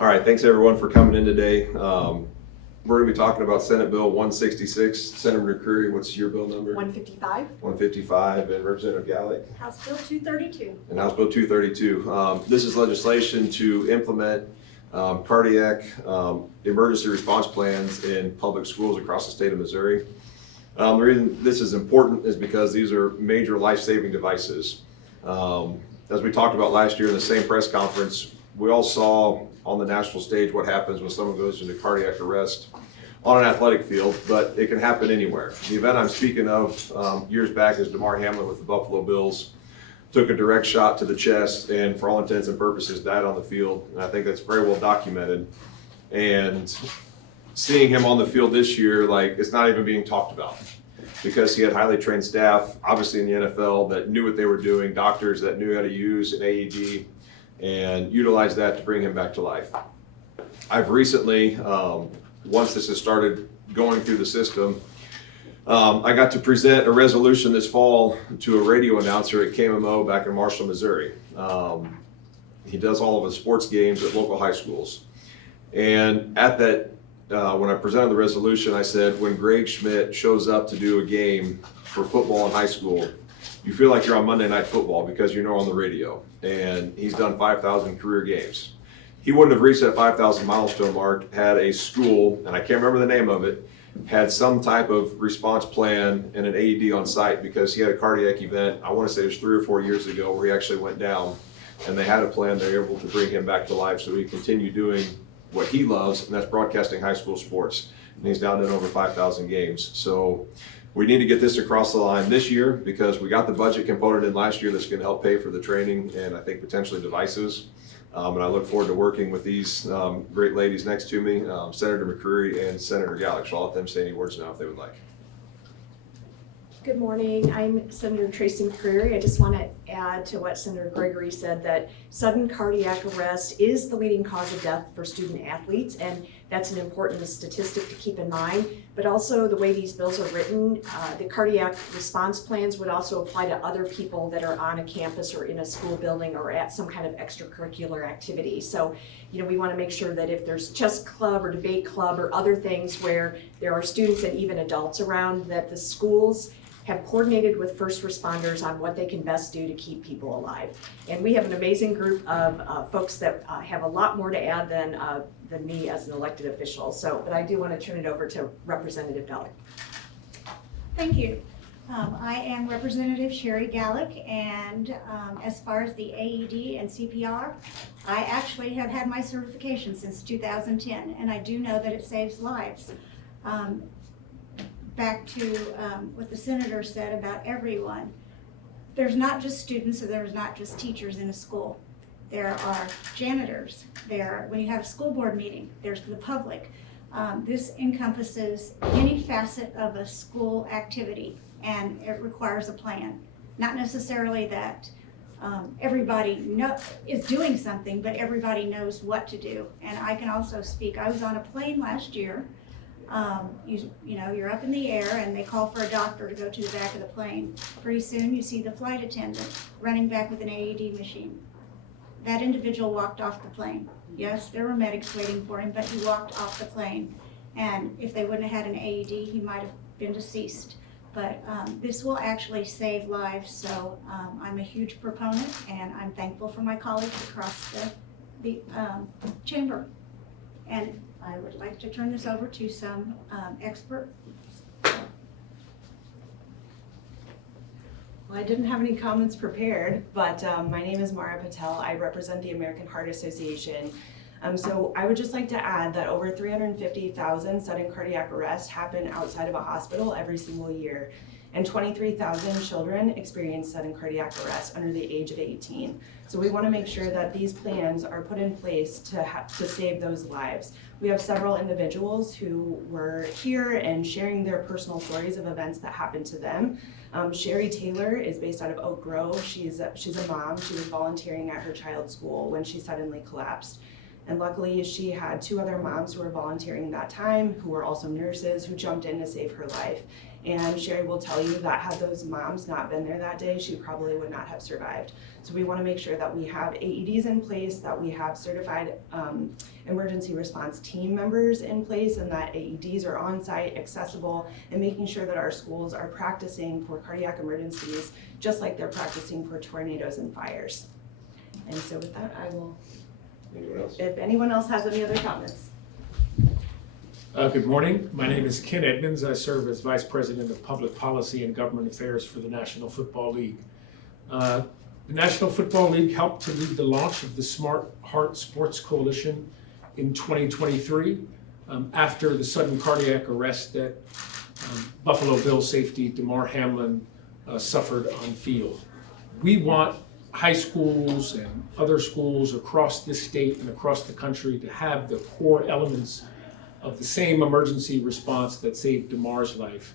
All right, thanks everyone for coming in today. We're going to be talking about Senate Bill 166. Senator McCreery, what's your bill number? 155. 155, and Representative Gallick. House Bill 232. And House Bill 232. This is legislation to implement cardiac emergency response plans in public schools across the state of Missouri. The reason this is important is because these are major life-saving devices. As we talked about last year in the same press conference, we all saw on the national stage what happens when someone goes into cardiac arrest on an athletic field, but it can happen anywhere. The event I'm speaking of years back is DeMar Hamlin with the Buffalo Bills took a direct shot to the chest and for all intents and purposes died on the field. And I think that's very well documented. And seeing him on the field this year, like, it's not even being talked about because he had highly trained staff, obviously in the NFL, that knew what they were doing, doctors that knew how to use an AED and utilize that to bring him back to life. I've recently, once this has started going through the system, I got to present a resolution this fall to a radio announcer at KMMO back in Marshall, Missouri. He does all of his sports games at local high schools. And at that, when I presented the resolution, I said, when Greg Schmidt shows up to do a game for football in high school, you feel like you're on Monday Night Football because you're on the radio. And he's done 5,000 career games. He wouldn't have reached that 5,000 milestone mark had a school, and I can't remember the name of it, had some type of response plan and an AED on site, because he had a cardiac event, I want to say it was 3 or 4 years ago, where he actually went down, and they had a plan. They were able to bring him back to life so he continued doing what he loves, and that's broadcasting high school sports. And he's now done over 5,000 games. So we need to get this across the line this year because we got the budget component in last year that's going to help pay for the training and I think potentially devices. And I look forward to working with these great ladies next to me, Senator McCreery and Senator Gallick. So I'll let them say any words now if they would like. Good morning. I'm Senator Tracy McCreery. I just want to add to what Senator Gregory said, that sudden cardiac arrest is the leading cause of death for student athletes, and that's an important statistic to keep in mind. But also the way these bills are written, the cardiac response plans would also apply to other people that are on a campus or in a school building or at some kind of extracurricular activity. So, we want to make sure that if there's chess club or debate club or other things where there are students and even adults around, that the schools have coordinated with first responders on what they can best do to keep people alive. And we have an amazing group of folks that have a lot more to add than me as an elected official. But I do want to turn it over to Representative Gallick. Thank you. I am Representative Sherri Gallick, and as far as the AED and CPR, I actually have had my certification since 2010, and I do know that it saves lives. Back to what the senator said about everyone. There's not just students, or there's not just teachers in a school. There are janitors. When you have a school board meeting, there's the public. This encompasses any facet of a school activity, and it requires a plan. Not necessarily that everybody is doing something, but everybody knows what to do. And I can also speak, I was on a plane last year. You're up in the air and they call for a doctor to go to the back of the plane. Pretty soon you see the flight attendant running back with an AED machine. That individual walked off the plane. Yes, there were medics waiting for him, but he walked off the plane. And if they wouldn't have had an AED, he might have been deceased. But this will actually save lives, so I'm a huge proponent, and I'm thankful for my colleagues across the chamber. And I would like to turn this over to some expert. Well, I didn't have any comments prepared, but my name is Mara Patel. I represent the American Heart Association. So I would just like to add that over 350,000 sudden cardiac arrests happen outside of a hospital every single year, and 23,000 children experience sudden cardiac arrest under the age of 18. So we want to make sure that these plans are put in place to save those lives. We have several individuals who were here and sharing their personal stories of events that happened to them. Sherri Taylor is based out of Oak Grove. She's a mom. She was volunteering at her child's school when she suddenly collapsed. And luckily she had 2 other moms who were volunteering that time, who were also nurses, who jumped in to save her life. And Sherri will tell you that had those moms not been there that day, she probably would not have survived. So we want to make sure that we have AEDs in place, that we have certified emergency response team members in place, and that AEDs are on site, accessible, and making sure that our schools are practicing for cardiac emergencies just like they're practicing for tornadoes and fires. And so with that, I will, Anyone else? if anyone else has any other comments. Good morning. My name is Ken Edmonds. I serve as Vice President of Public Policy and Government Affairs for the National Football League. The National Football League helped to lead the launch of the Smart Heart Sports Coalition in 2023 after the sudden cardiac arrest that Buffalo Bills safety Damar Hamlin suffered on field. We want high schools and other schools across this state and across the country to have the core elements of the same emergency response that saved Damar's life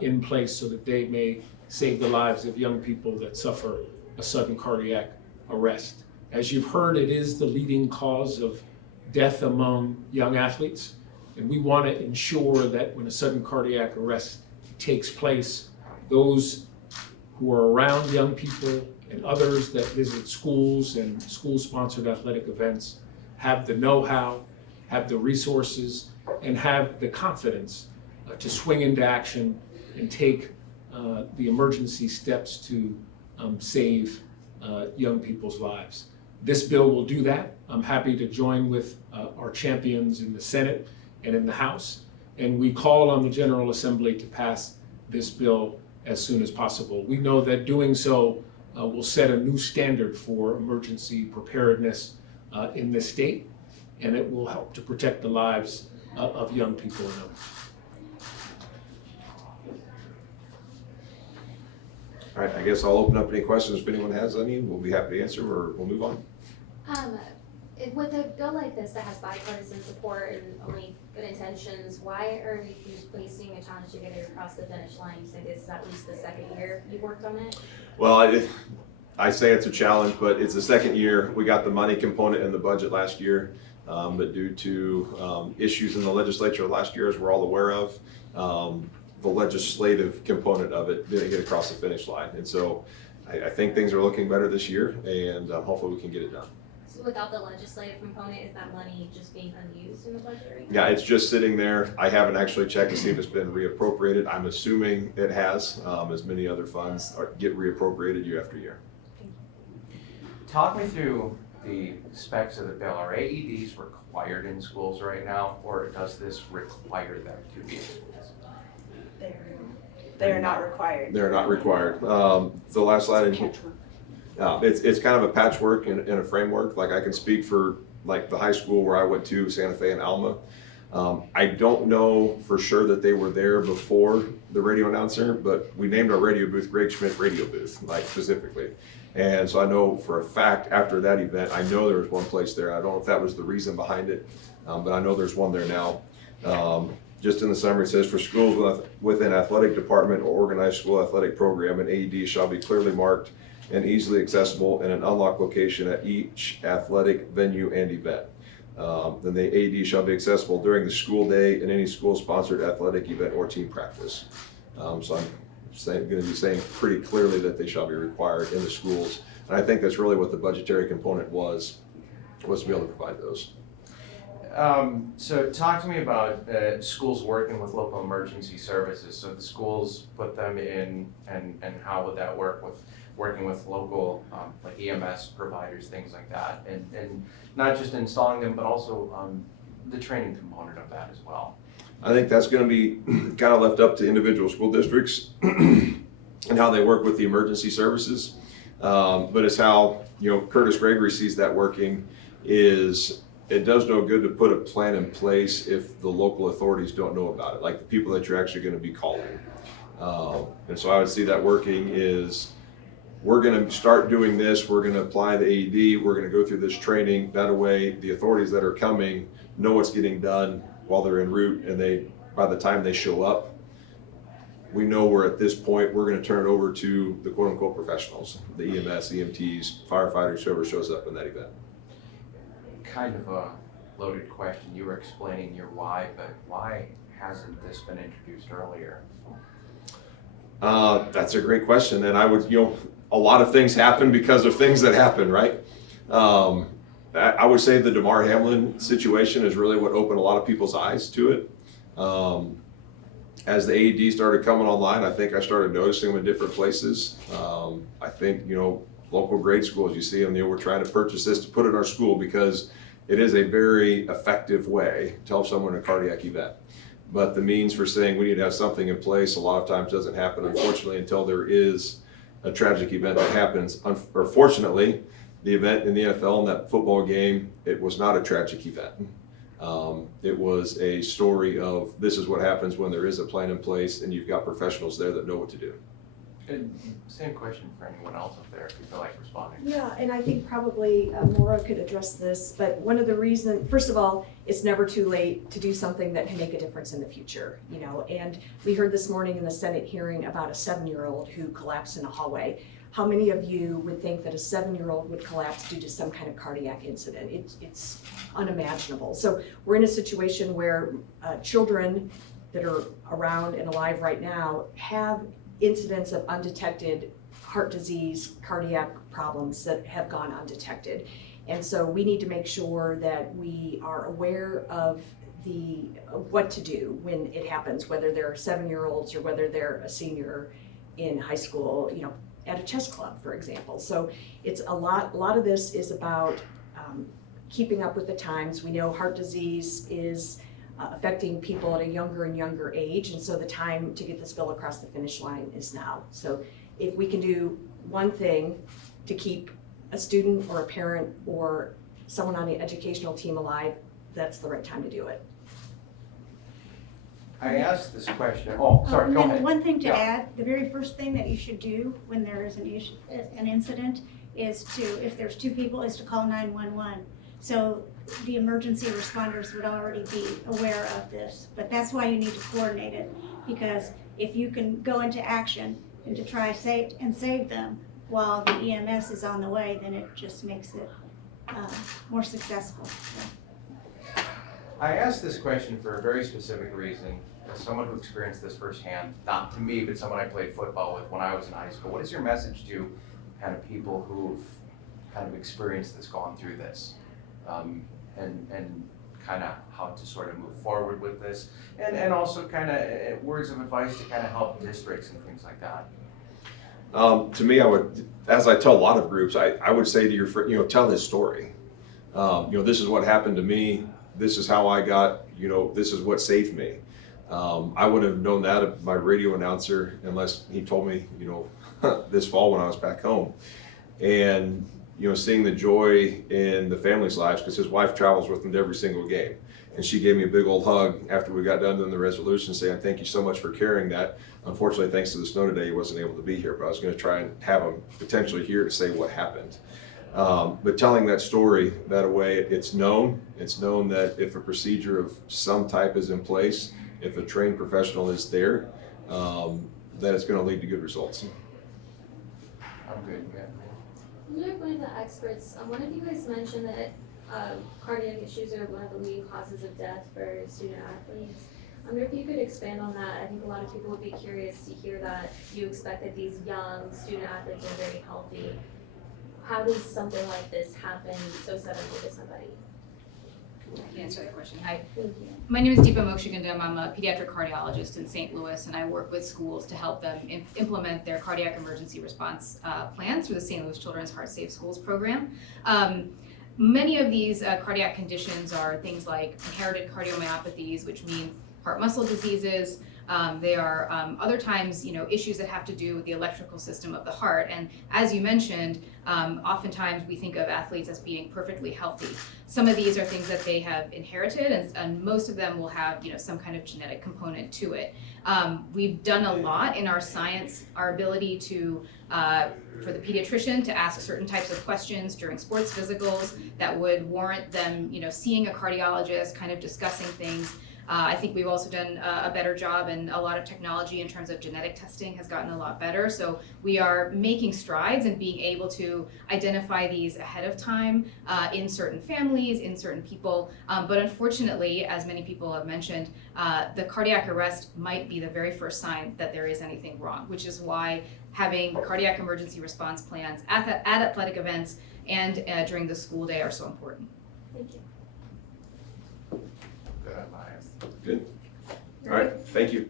in place so that they may save the lives of young people that suffer a sudden cardiac arrest. As you've heard, it is the leading cause of death among young athletes, and we want to ensure that when a sudden cardiac arrest takes place, those who are around young people and others that visit schools and school-sponsored athletic events have the know-how, have the resources, and have the confidence to swing into action and take the emergency steps to save young people's lives. This bill will do that. I'm happy to join with our champions in the Senate and in the House, and we call on the General Assembly to pass this bill as soon as possible. We know that doing so will set a new standard for emergency preparedness in this state, and it will help to protect the lives of young people and others. All right, I guess I'll open up any questions if anyone has any. We'll be happy to answer, or we'll move on. With a bill like this that has bipartisan support and only good intentions, why are you facing a challenge to get it across the finish line? You said this is at least the second year you've worked on it? Well, I say it's a challenge, but it's the second year. We got the money component in the budget last year, but due to issues in the legislature last year, as we're all aware of, the legislative component of it didn't get across the finish line. And so I think things are looking better this year, and hopefully we can get it done. So without the legislative component, is that money just being unused in the budget right now? Yeah, it's just sitting there. I haven't actually checked to see if it's been reappropriated. I'm assuming it has, as many other funds get reappropriated year after year. Talk me through the specs of the bill. Are AEDs required in schools right now, or does this require them to be in schools? They are not required. They're not required. The last slide, it's kind of a patchwork and a framework. Like I can speak for like the high school where I went to, Santa Fe and Alma. I don't know for sure that they were there before the radio announcer, but we named our radio booth Greg Schmidt Radio Booth, like specifically. And so I know for a fact after that event, I know there was one place there. I don't know if that was the reason behind it, but I know there's one there now. Just in the summary, it says for schools with an athletic department or organized school athletic program, an AED shall be clearly marked and easily accessible in an unlocked location at each athletic venue and event. Then the AED shall be accessible during the school day in any school-sponsored athletic event or team practice. So I'm going to be saying pretty clearly that they shall be required in the schools. And I think that's really what the budgetary component was to be able to provide those. So talk to me about schools working with local emergency services. So the schools put them in, and how would that work with working with local like EMS providers, things like that, and not just installing them, but also the training component of that as well. I think that's going to be kind of left up to individual school districts and how they work with the emergency services. But it's how, Kurtis Gregory sees that working is it does no good to put a plan in place if the local authorities don't know about it, like the people that you're actually going to be calling. And so I would see that working is we're going to start doing this, we're going to apply the AED, we're going to go through this training. That way the authorities that are coming know what's getting done while they're en route, and by the time they show up, we know we're at this point, we're going to turn it over to the quote unquote professionals, the EMS, EMTs, firefighters, whoever shows up in that event. Kind of a loaded question. You were explaining your why, but why hasn't this been introduced earlier? That's a great question, and I would, a lot of things happen because of things that happen, right? I would say the DeMar Hamlin situation is really what opened a lot of people's eyes to it. As the AED started coming online, I think I started noticing them in different places. I think, local grade schools, you see them, we're trying to purchase this to put in our school because it is a very effective way to help someone in a cardiac event. But the means for saying we need to have something in place a lot of times doesn't happen, unfortunately, until there is a tragic event that happens. Or fortunately, the event in the NFL in that football game, it was not a tragic event. It was a story of this is what happens when there is a plan in place and you've got professionals there that know what to do. And same question for anyone else up there if you feel like responding. Yeah, and I think probably Maura could address this, but one of the reasons, first of all, it's never too late to do something that can make a difference in the future, and we heard this morning in the Senate hearing about a 7-year-old who collapsed in a hallway. How many of you would think that a 7-year-old would collapse due to some kind of cardiac incident? It's unimaginable. So we're in a situation where children that are around and alive right now have incidents of undetected heart disease, cardiac problems that have gone undetected. And so we need to make sure that we are aware of what to do when it happens, whether they're 7-year-olds or whether they're a senior in high school, at a chess club, for example. So it's a lot of this is about keeping up with the times. We know heart disease is affecting people at a younger and younger age, and so the time to get this bill across the finish line is now. So if we can do one thing to keep a student or a parent or someone on the educational team alive, that's the right time to do it. I asked this question, go ahead. One thing to Yeah. add, the very first thing that you should do when there is an incident is if there's 2 people, is to call 911. So the emergency responders would already be aware of this, but that's why you need to coordinate it, because if you can go into action and to try save them while the EMS is on the way, then it just makes it more successful. I asked this question for a very specific reason. As someone who experienced this firsthand, not to me, but someone I played football with when I was in high school, what is your message to kind of people who've kind of experienced this, gone through this, and kind of how to sort of move forward with this, and also kind of words of advice to kind of help districts and things like that? To me, I would, as I tell a lot of groups, I would say to your friend, tell his story. This is what happened to me. This is how I got, this is what saved me. I wouldn't have known that of my radio announcer unless he told me, this fall when I was back home. And, seeing the joy in the family's lives, because his wife travels with him to every single game. And she gave me a big old hug after we got done doing the resolution, saying, thank you so much for carrying that. Unfortunately, thanks to the snow today, he wasn't able to be here, but I was going to try and have him potentially here to say what happened. But telling that story that way, it's known that if a procedure of some type is in place, if a trained professional is there, that it's going to lead to good results. I'm good, yeah. You're one of the experts. One of you guys mentioned that cardiac issues are one of the leading causes of death for student athletes. I wonder if you could expand on that. I think a lot of people would be curious to hear that you expect that these young student athletes are very healthy. How does something like this happen so suddenly to somebody? I can answer that question. Hi, Thank you. my name is Deepa Mokshigundam. I'm a pediatric cardiologist in St. Louis, and I work with schools to help them implement their cardiac emergency response plans through the St. Louis Children's Heart Safe Schools program. Many of these cardiac conditions are things like inherited cardiomyopathies, which mean heart muscle diseases. They are other times, issues that have to do with the electrical system of the heart. And as you mentioned, oftentimes we think of athletes as being perfectly healthy. Some of these are things that they have inherited, and most of them will have, some kind of genetic component to it. We've done a lot in our science, our ability to, for the pediatrician to ask certain types of questions during sports physicals that would warrant them, seeing a cardiologist, kind of discussing things. I think we've also done a better job, and a lot of technology in terms of genetic testing has gotten a lot better. So we are making strides in being able to identify these ahead of time in certain families, in certain people. But unfortunately, as many people have mentioned, the cardiac arrest might be the very first sign that there is anything wrong, which is why having cardiac emergency response plans at athletic events and during the school day are so important. Thank you. Good advice. Good. All right, thank you.